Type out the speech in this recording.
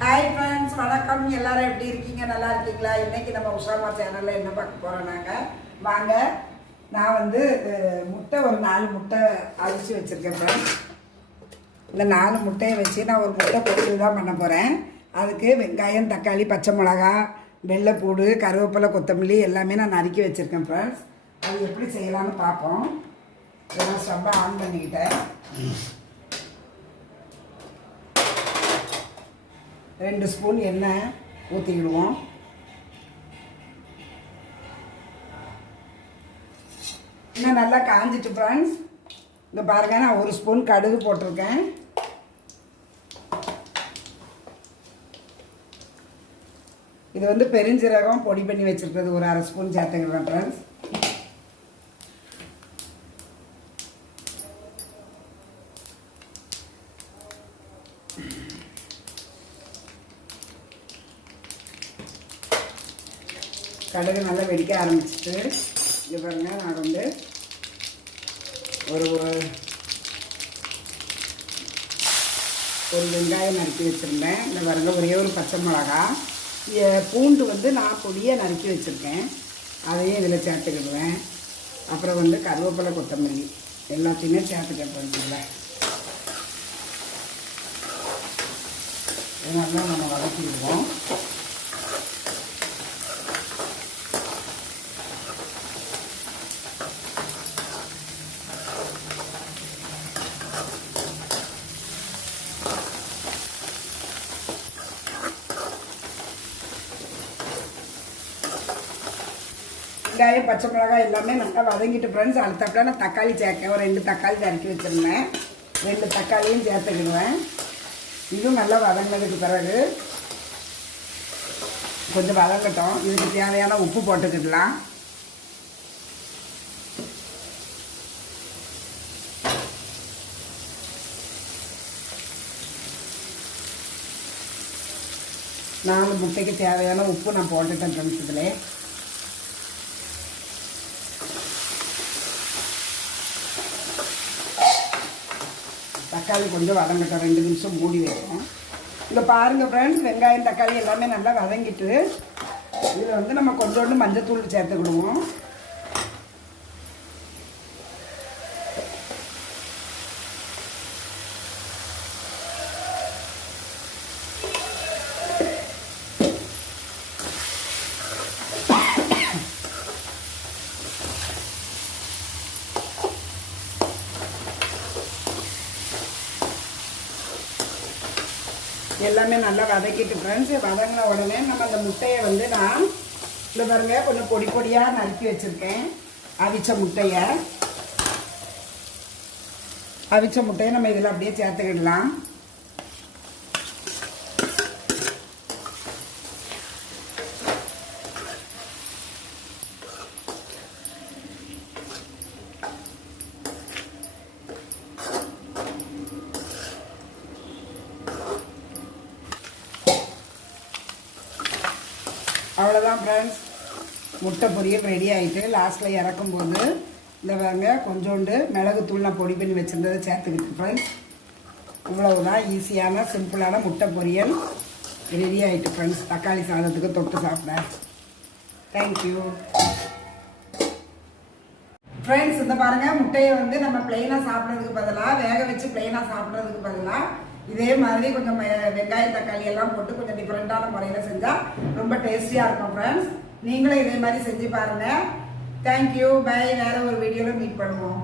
Hi friends வணக்கம். எல்லாரும் எப்படி இருக்கீங்க? நல்லா இருக்கீங்களா? இன்னைக்கு நம்ம உஷாமா சேனல்ல என்ன பார்க்க போறோம் நாங்க வாங்க. நான் வந்து முட்டை ஒரு நாலு முட்டை அவிச்சு வச்சிருக்கேன் ஃப்ரெண்ட்ஸ் இந்த நாலு முட்டையை வச்சு நான் ஒரு முட்டை பொரியல் தான் பண்ண போகிறேன் அதுக்கு வெங்காயம் தக்காளி பச்சை மிளகா வெள்ளைப்பூடு கருவேப்பிலை கொத்தமல்லி எல்லாமே நான் நறுக்கி வச்சுருக்கேன் ஃப்ரெண்ட்ஸ் அது எப்படி செய்யலாம்னு பார்ப்போம். இதெல்லாம் ஸ்டவ்வை ஆன் பண்ணிக்கிட்டேன். ரெண்டு ஸ்பூன் எண்ணெய் ஊற்றிக்கிடுவோம் இன்னும் நல்லா காஞ்சிட்டு ஃப்ரெண்ட்ஸ் இங்கே பாருங்கள் நான் ஒரு ஸ்பூன் கடுகு போட்டிருக்கேன். இது வந்து பெருஞ்சீரகம் பொடி பண்ணி வச்சுருக்கிறது ஒரு அரை ஸ்பூன் சேர்த்துக்கிறேன் ஃப்ரெண்ட்ஸ் கடுகு நல்லா வெடிக்க ஆரம்பிச்சிட்டு இது பாருங்க நான் வந்து ஒரு ஒரு- வெங்காயம் நறுக்கி வச்சுருந்தேன். இந்த பாருங்கள் ஒரே ஒரு பச்சை மிளகா. பூண்டு வந்து நான் பொடியாக நறுக்கி வச்சுருக்கேன். அதையும் இதில் சேர்த்துக்கிடுவேன். அப்புறம் வந்து கருவேப்பிலை கொத்தமல்லி எல்லாத்தையுமே சேர்த்துக்கேன் பண்ணிக்கல இதெல்லாம் நம்ம வதக்கிடுவோம். வெங்காயம் பச்சை மிளகாய் எல்லாமே நல்லா வதங்கிட்டு ஃப்ரெண்ட்ஸ் அடுத்தப்பட நான் தக்காளி சேர்க்கேன் ஒரு ரெண்டு தக்காளி நறுக்கி வச்சுருந்தேன். ரெண்டு தக்காளியும் சேர்த்துக்கிடுவேன். இதுவும் நல்லா வதங்கினதுக்கு பிறகு கொஞ்சம் வதங்கட்டும். இதுக்கு தேவையான உப்பு போட்டுக்கிடலாம். நாலு முட்டைக்கு தேவையான உப்பு நான் போட்டுட்டேன் ஃப்ரெண்ட்ஸ் இதில் தக்காளி கொஞ்சம் வதங்கட்டும் ரெண்டு நிமிஷம் மூடி வைக்கும் இங்கே பாருங்கள் ஃப்ரெண்ட்ஸ் வெங்காயம் தக்காளி எல்லாமே நல்லா வதங்கிட்டு இதில் வந்து நம்ம கொஞ்சோண்டு மஞ்சத்தூள் சேர்த்துக்கிடுவோம். எல்லாமே நல்லா வதக்கிட்டு ஃப்ரெண்ட்ஸ் வதங்கின உடனே நம்ம அந்த முட்டையை வந்து நான் இந்த பாருங்க கொஞ்சம் பொடி பொடியாக நறுக்கி வச்சுருக்கேன். அவிச்ச முட்டையை. அவிச்ச முட்டையை நம்ம இதில் அப்படியே சேர்த்துக்கிடலாம். அவ்வளோதான் ஃப்ரெண்ட்ஸ் முட்டை பொரியல் ரெடி ஆகிட்டு லாஸ்ட்டில் இறக்கும்போது இந்த பாருங்க கொஞ்சோண்டு மிளகுத்தூள் நான் பொடி பண்ணி வச்சுருந்ததை சேர்த்துக்கிட்டு ஃப்ரெண்ட்ஸ் இவ்வளவுதான் ஈஸியான சிம்பிளான முட்டை பொரியல் ரெடி ஆகிட்டு ஃப்ரெண்ட்ஸ் தக்காளி சாதத்துக்கு தொட்டு சாப்பிட. தேங்க்யூ ஃப்ரெண்ட்ஸ் இந்த பாருங்க முட்டையை வந்து நம்ம பிளெயினாக சாப்பிட்றதுக்கு பதிலாக வேக வச்சு பிளெயினாக சாப்பிட்றதுக்கு பதிலாக இதே மாதிரி கொஞ்சம் வெங்காய வெங்காயம் தக்காளி எல்லாம் போட்டு கொஞ்சம் டிஃப்ரெண்ட்டான முறையில் செஞ்சால் ரொம்ப டேஸ்டியாக இருக்கும் ஃப்ரெண்ட்ஸ் நீங்களும் இதே மாதிரி செஞ்சு பாருங்கள் தேங்க்யூ பை வேறு ஒரு வீடியோவில் மீட் பண்ணுவோம்.